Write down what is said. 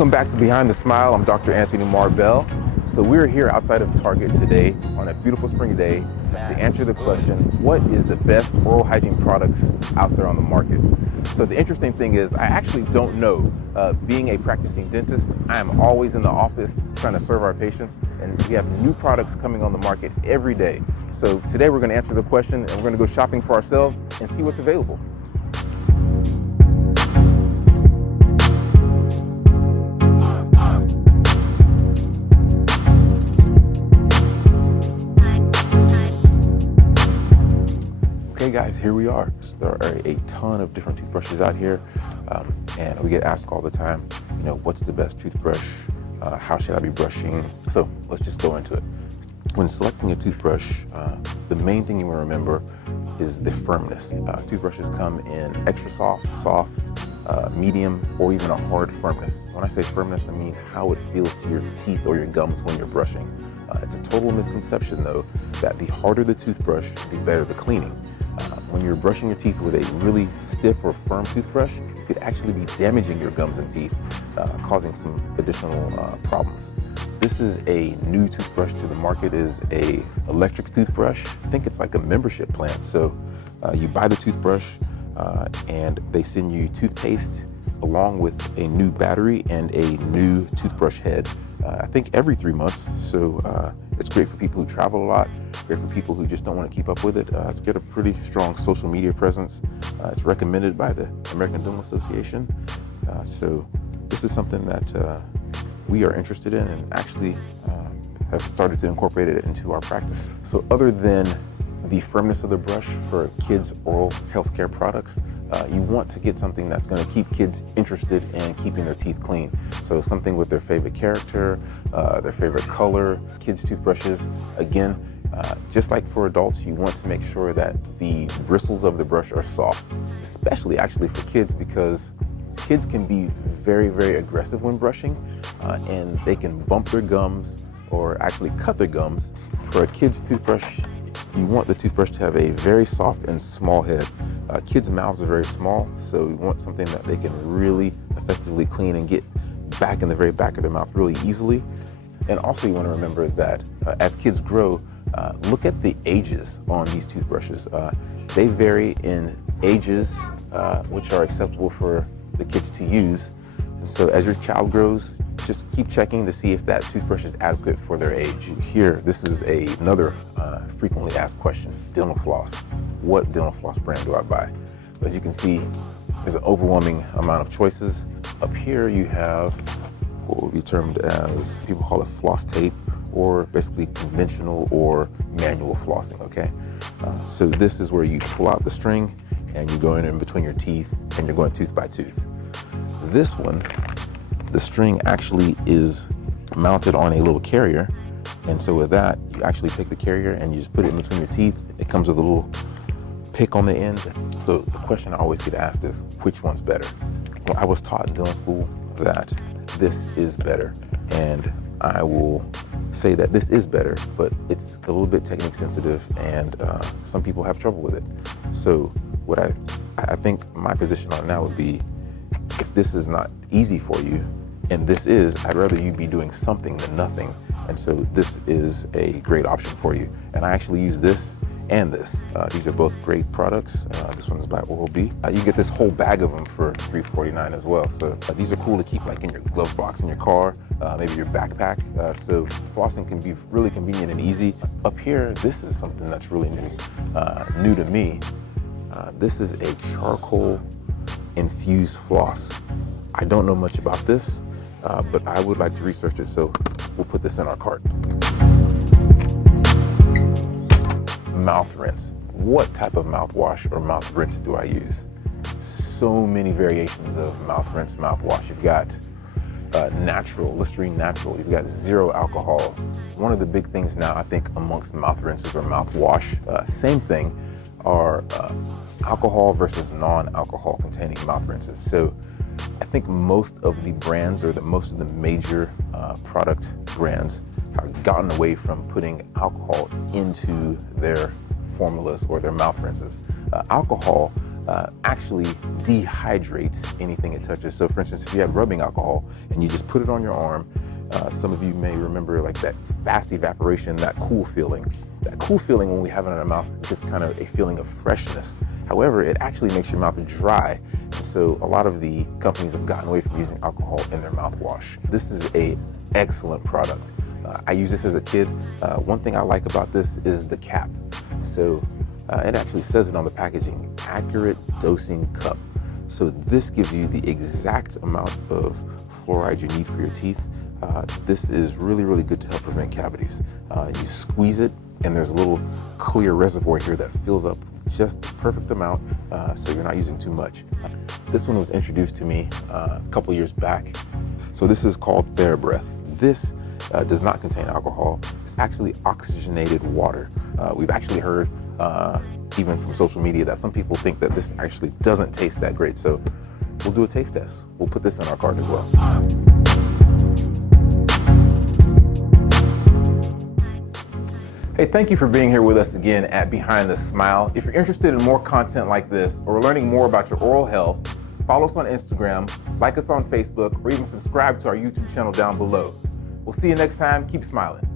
Welcome back to Behind the Smile. I'm Dr. Anthony Marbell. So we're here outside of Target today on a beautiful spring day to answer the question, what is the best oral hygiene products out there on the market? So the interesting thing is I actually don't know. Being a practicing dentist, I am always in the office trying to serve our patients, and we have new products coming on the market every day. So today we're going to answer the question and we're going to go shopping for ourselves and see what's available. Okay guys, here we are. So there are a ton of different toothbrushes out here, and we get asked all the time, what's the best toothbrush? How should I be brushing? So let's just go into it. When selecting a toothbrush, the main thing you want to remember is the firmness. Toothbrushes come in extra soft, medium, or even a hard firmness. When I say firmness, I mean how it feels to your teeth or your gums when you're brushing. It's a total misconception though, that the harder the toothbrush, the better the cleaning. When you're brushing your teeth with a really stiff or firm toothbrush, it could actually be damaging your gums and teeth, causing some additional problems. This is a new toothbrush to the market. It is a electric toothbrush. I think it's like a membership plan. So you buy the toothbrush and they send you toothpaste along with a new battery and a new toothbrush head. I think every 3 months. So it's great for people who travel a lot, great for people who just don't want to keep up with it. It's got a pretty strong social media presence. It's recommended by the American Dental Association. So this is something that we are interested in and actually have started to incorporate it into our practice. So other than the firmness of the brush for kids' oral healthcare products, you want to get something that's going to keep kids interested in keeping their teeth clean. So something with their favorite character, their favorite color. Kids' toothbrushes, again, just like for adults, you want to make sure that the bristles of the brush are soft, especially actually for kids, because kids can be very, very aggressive when brushing, and they can bump their gums or actually cut their gums. For a kid's toothbrush, you want the toothbrush to have a very soft and small head. Kids' mouths are very small, so you want something that they can really effectively clean and get back in the very back of their mouth really easily. And also you want to remember that as kids grow, look at the ages on these toothbrushes. They vary in ages which are acceptable for the kids to use. And so as your child grows, just keep checking to see if that toothbrush is adequate for their age. Here, this is another frequently asked question, dental floss. What dental floss brand do I buy? As you can see, there's an overwhelming amount of choices. Up here you have what will be termed as, people call it floss tape, or basically conventional or manual flossing, okay? So this is where you pull out the string and you go in between your teeth and you're going tooth by tooth. This one, the string actually is mounted on a little carrier. And so with that, you actually take the carrier and you just put it in between your teeth. It comes with a little pick on the end. So the question I always get asked is, which one's better? Well, I was taught in dental school that this is better. And I will say that this is better, but it's a little bit technique sensitive and some people have trouble with it. So what I think my position on now would be, if this is not easy for you, and this is, I'd rather you be doing something than nothing. And so this is a great option for you. And I actually use this and this. These are both great products. This one's by Oral-B. You can get this whole bag of them for $3.49 as well. So these are cool to keep like in your glove box in your car, maybe your backpack. So flossing can be really convenient and easy. Up here, this is something that's really new to me. This is a charcoal infused floss. I don't know much about this, but I would like to research it, so we'll put this in our cart. Mouth rinse. What type of mouthwash or mouth rinse do I use? So many variations of mouth rinse, mouthwash. You've got natural, Listerine natural. You've got zero alcohol. One of the big things now, I think, amongst mouth rinses or mouthwash, same thing, are alcohol versus non-alcohol containing mouth rinses. So I think most of the brands, or most of the major product brands, have gotten away from putting alcohol into their formulas or their mouth rinses. Alcohol actually dehydrates anything it touches. So for instance, if you have rubbing alcohol and you just put it on your arm, some of you may remember like that fast evaporation, that cool feeling. That cool feeling when we have it in our mouth is just kind of a feeling of freshness. However, it actually makes your mouth dry. And so a lot of the companies have gotten away from using alcohol in their mouthwash. This is an excellent product. I used this as a kid. One thing I like about this is the cap. So it actually says it on the packaging, accurate dosing cup. So this gives you the exact amount of fluoride you need for your teeth. This is really, really good to help prevent cavities. You squeeze it and there's a little clear reservoir here that fills up just the perfect amount, so you're not using too much. This one was introduced to me a couple years back. So this is called TheraBreath. This does not contain alcohol. It's actually oxygenated water. We've actually heard, even from social media, that some people think that this actually doesn't taste that great. So we'll do a taste test. We'll put this in our cart as well. Hey, thank you for being here with us again at Behind the Smile. If you're interested in more content like this or learning more about your oral health, follow us on Instagram, like us on Facebook, or even subscribe to our YouTube channel down below. We'll see you next time. Keep smiling.